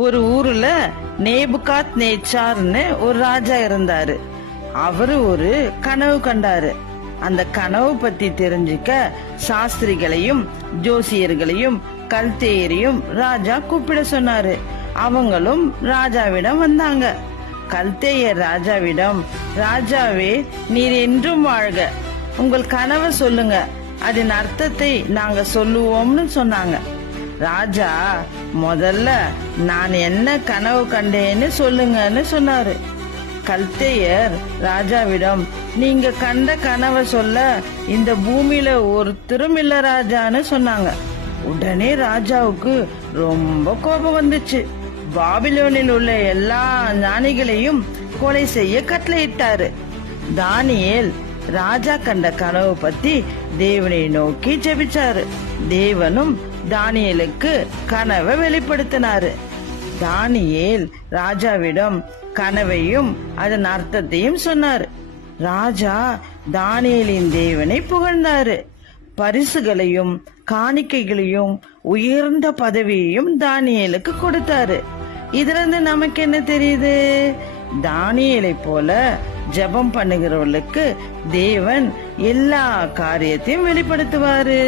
ஒரு ஊர்ல நேபுகாத் நேச்சார்னு ஒரு ராஜா இருந்தாரு. அவரு ஒரு கனவு கண்டாரு. அந்த கனவு பத்தி தெரிஞ்சுக்க சாஸ்திரிகளையும் ஜோசியர்களையும் கல்தேயரையும் ராஜா கூப்பிட சொன்னாரு. அவங்களும் ராஜாவிடம் வந்தாங்க. கல்தேயர் ராஜாவிடம், ராஜாவே, நீர் என்றும் வாழ்க, உங்கள் கனவை சொல்லுங்க, அதன் அர்த்தத்தை நாங்க சொல்லுவோம்னு சொன்னாங்க. ராஜா முதல்ல நான் என்ன கனவு கண்டேன்னு சொல்லுங்கன்னு சொன்னாரு. கல்தேயர் ராஜாவிடம், நீங்க கண்ட கனவை சொல்ல இந்த பூமியில ஒருத்தரும் இல்ல ராஜான்னு சொன்னாங்க. உடனே ராஜாவுக்கு ரொம்ப கோபம் வந்துச்சு. பாபிலோனில் உள்ள எல்லா ஞானிகளையும் கொலை செய்ய கட்டளையிட்டாரு. தானியேல் ராஜா கண்ட கனவு பத்தி தேவனை நோக்கி ஜெபிச்சாரு. தேவனும் தானியேலுக்கு கனவை வெளிப்படுத்தினாரு. தானியேல் ராஜாவிடம் கனவையும் அதன் அர்த்தத்தையும் சொன்னாரு. ராஜா தானியேலின் தேவனை புகழ்ந்தாரு. பரிசுகளையும் காணிக்கைகளையும் உயர்ந்த பதவியையும் தானியேலுக்கு கொடுத்தாரு. இதுல இருந்து நமக்கு என்ன தெரியுது? தானியேலை போல ஜெபம் பண்ணுகிறவர்களுக்கு தேவன் எல்லா காரியத்தையும் வெளிப்படுத்துவாரு.